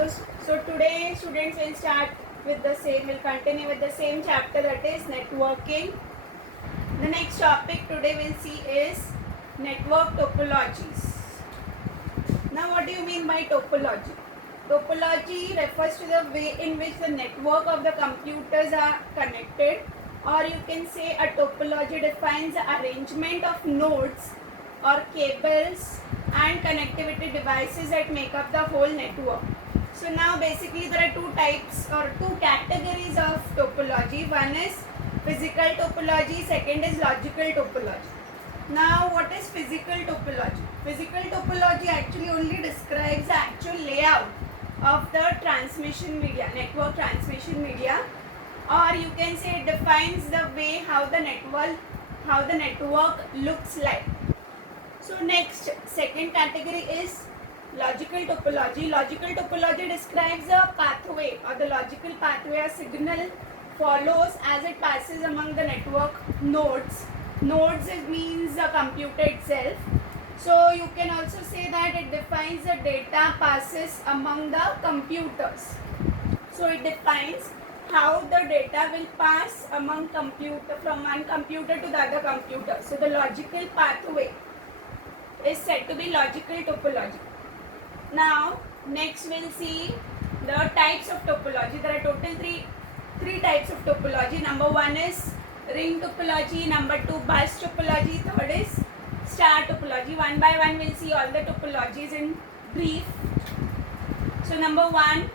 So today students will start with the same, will continue with the same chapter, that is networking. The next topic today we'll see is network topologies. Now what do you mean by topology? Topology refers to the way in which the network of the computers are connected, or you can say a topology defines the arrangement of nodes or cables and connectivity devices that make up the whole network. So now basically there are two types or two categories of topology. One is physical topology, second is logical topology. Now what is physical topology? Physical topology actually only describes the actual layout of the transmission media, network transmission media, or you can say it defines the way how the network looks like. So next, second category is logical topology. Logical topology describes a pathway or the logical pathway a signal follows as it passes among the network nodes. Nodes means the computer itself. So you can also say that it defines the data passes among the computers. So it defines how the data will pass among from one computer to the other computer. So the logical pathway is said to be logical topology. Now next we'll see the types of topology. There are total three types of topology. Number one is ring topology, number two bus topology, third is star topology. One by one we'll see all the topologies in brief. So number one,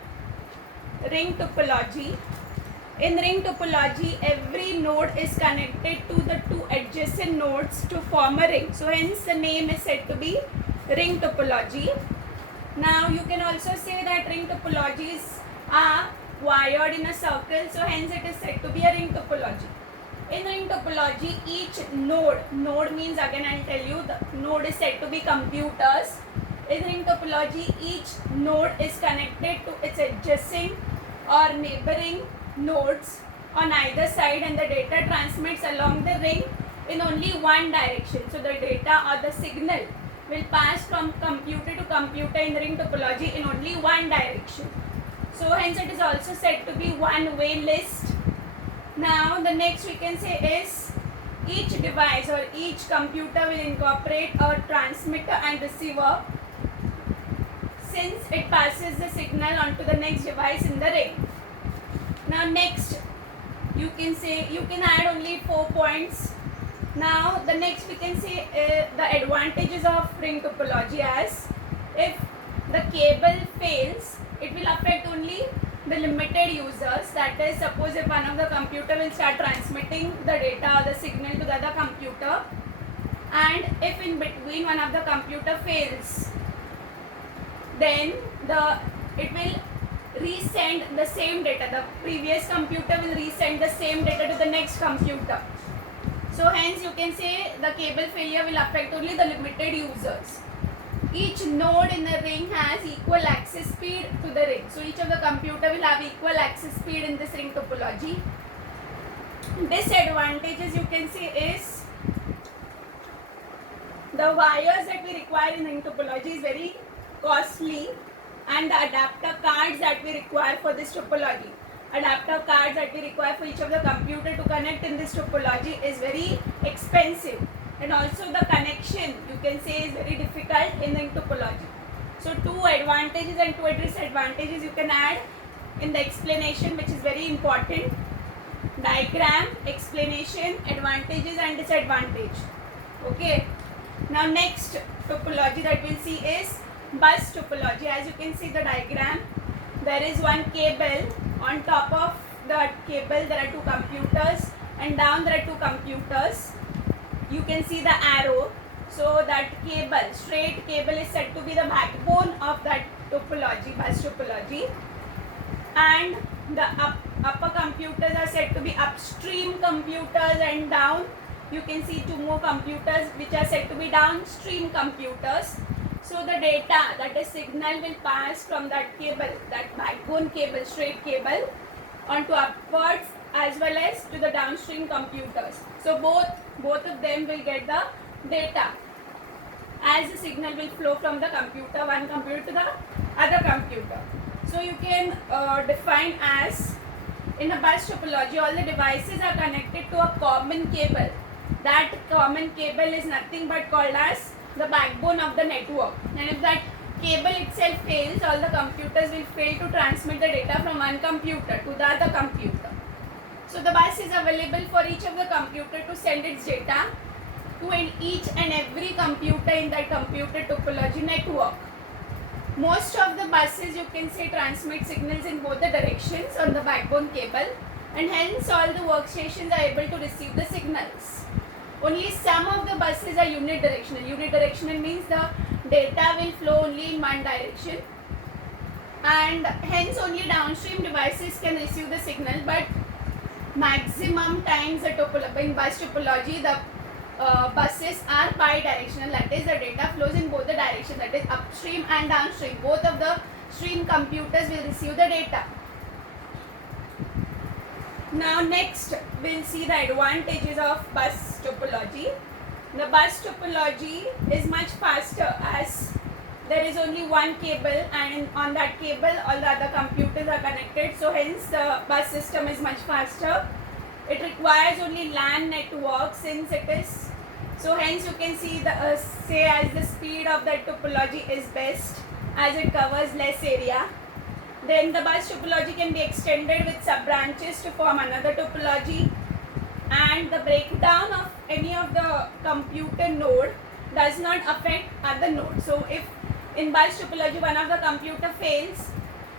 ring topology. In ring topology, every node is connected to the two adjacent nodes to form a ring. So hence the name is said to be ring topology. Now you can also say that ring topologies are wired in a circle, so hence it is said to be a ring topology. In ring topology, each node means, again I'll tell you, the node is said to be computers. In ring topology, each node is connected to its adjacent or neighboring nodes on either side, and the data transmits along the ring in only one direction. So the data or the signal will pass from computer to computer in ring topology in only one direction. So hence it is also said to be one-way list. Now the next we can say is each device or each computer will incorporate a transmitter and receiver, since it passes the signal onto the next device in the ring. Now next you can add only 4 points. Now the next we can say the advantages of ring topology, as if the cable fails, it will affect only the limited users. That is, suppose if one of the computer will start transmitting the data or the signal to the other computer, and if in between one of the computer fails, then it will resend the same data. The previous computer will resend the same data to the next computer. So hence you can say the cable failure will affect only the limited users. Each node in the ring has equal access speed to the ring. So each of the computer will have equal access speed in this ring topology. Disadvantages you can say is the wires that we require in ring topology is very costly, and the adapter cards that we require for this topology. Adapter cards that we require for each of the computer to connect in this topology is very expensive, and also the connection you can say is very difficult in the topology. So two advantages and two disadvantages you can add in the explanation, which is very important. Diagram, explanation, advantages and disadvantage. Okay. Now next topology that we'll see is bus topology. As you can see the diagram, there is one cable. On top of the cable there are two computers, and down there are two computers. You can see the arrow. So that cable, straight cable, is said to be the backbone of that topology, bus topology. And the upper computers are said to be upstream computers, and down you can see two more computers which are said to be downstream computers. So the data, that is signal, will pass from that cable, that backbone cable, straight cable, onto upwards as well as to the downstream computers. So both of them will get the data as the signal will flow from the computer, one computer to the other computer. So So you can define as, in a bus topology, all the devices are connected to a common cable. That common cable is nothing but called as the backbone of the network. And if that cable itself fails, all the computers will fail to transmit the data from one computer to the other computer. So the bus is available for each of the computer to send its data to each and every computer in that computer topology network. Most of the buses, you can say, transmit signals in both the directions on the backbone cable, and hence all the workstations are able to receive the signals. Only some of the buses are unidirectional. Unidirectional means the data will flow only in one direction, and hence only downstream devices can receive the signal, but maximum times in bus topology the buses are bidirectional, that is the data flows in both the directions, that is upstream and downstream. Both of the stream computers will receive the data. Now next we'll see the advantages of bus topology. The bus topology is much faster as there is only one cable, and on that cable all the other computers are connected, so hence the bus system is much faster. It requires only LAN network, since it is, so hence you can see the say as the speed of that topology is best as it covers less area. Then the bus topology can be extended with sub branches to form another topology, and the breakdown of any of the computer node does not affect other nodes. So if in bus topology one of the computer fails,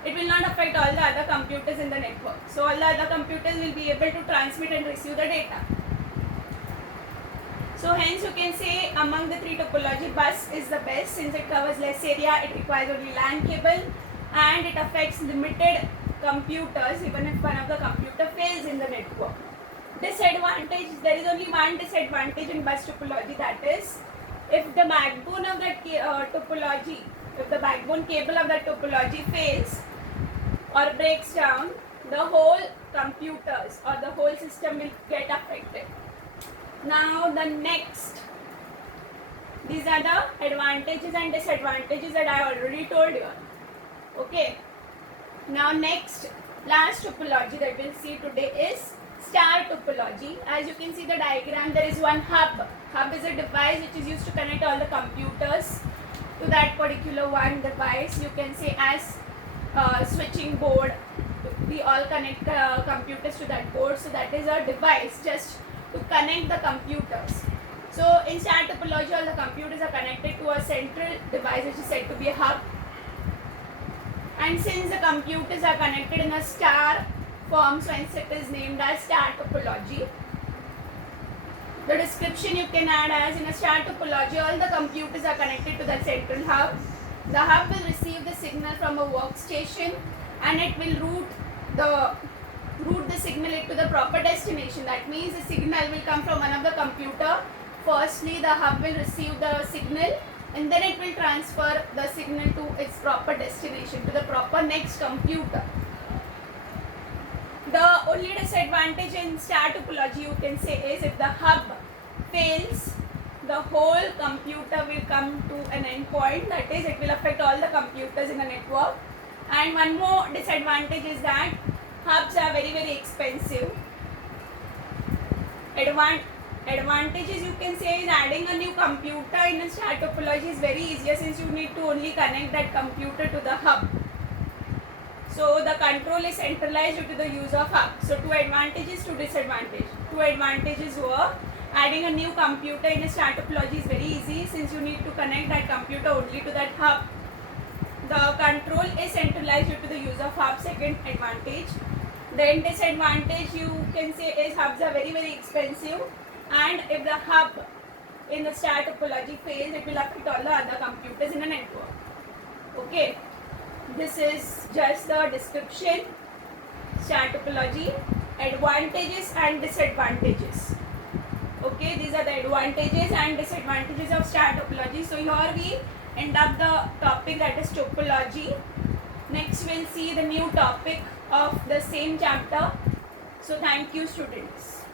it will not affect all the other computers in the network. So all the other computers will be able to transmit and receive the data. So hence you can say among the three topology, bus is the best since it covers less area, it requires only LAN cable, and it affects limited computers even if one of the computer fails in the network. Disadvantage, there is only one disadvantage in bus topology, that is if the backbone of that topology, if the backbone cable of that topology fails or breaks down, the whole computers or the whole system will get affected. Now the next, these are the advantages and disadvantages that I already told you. Okay. Now next, last topology that we'll see today is star topology. As you can see the diagram, there is one hub. Hub is a device which is used to connect all the computers to that particular one device. You can say as switching board. We all connect computers to that board. So that is a device just to connect the computers. So in star topology, all the computers are connected to a central device which is said to be a hub. And since the computers are connected in a star form, so hence it is named as star topology. The description you can add as, in a star topology, all the computers are connected to the central hub. The hub will receive the signal from a workstation, and it will route the signal to the proper destination. That means the signal will come from one of the computer. Firstly, the hub will receive the signal, and then it will transfer the signal to its proper destination, to the proper next computer. The only disadvantage in star topology, you can say, is if the hub fails, the whole computer will come to an end point, that is it will affect all the computers in the network. And one more disadvantage is that hubs are very expensive. Advantages you can say is adding a new computer in a star topology is very easier, since you need to only connect that computer to the hub. So the control is centralized due to the use of hub. So two advantages, two disadvantages. Two advantages were adding a new computer in a star topology is very easy, since you need to connect that computer only to that hub. The control is centralized due to the use of hub. Second advantage. Then disadvantage you can say is hubs are very expensive, and if the hub in the star topology fails, it will affect all the other computers in the network. Okay, this is just the description. Star topology, advantages and disadvantages. Okay, these are the advantages and disadvantages of star topology. So here we end up the topic, that is topology. Next we'll see the new topic of the same chapter. So thank you, students.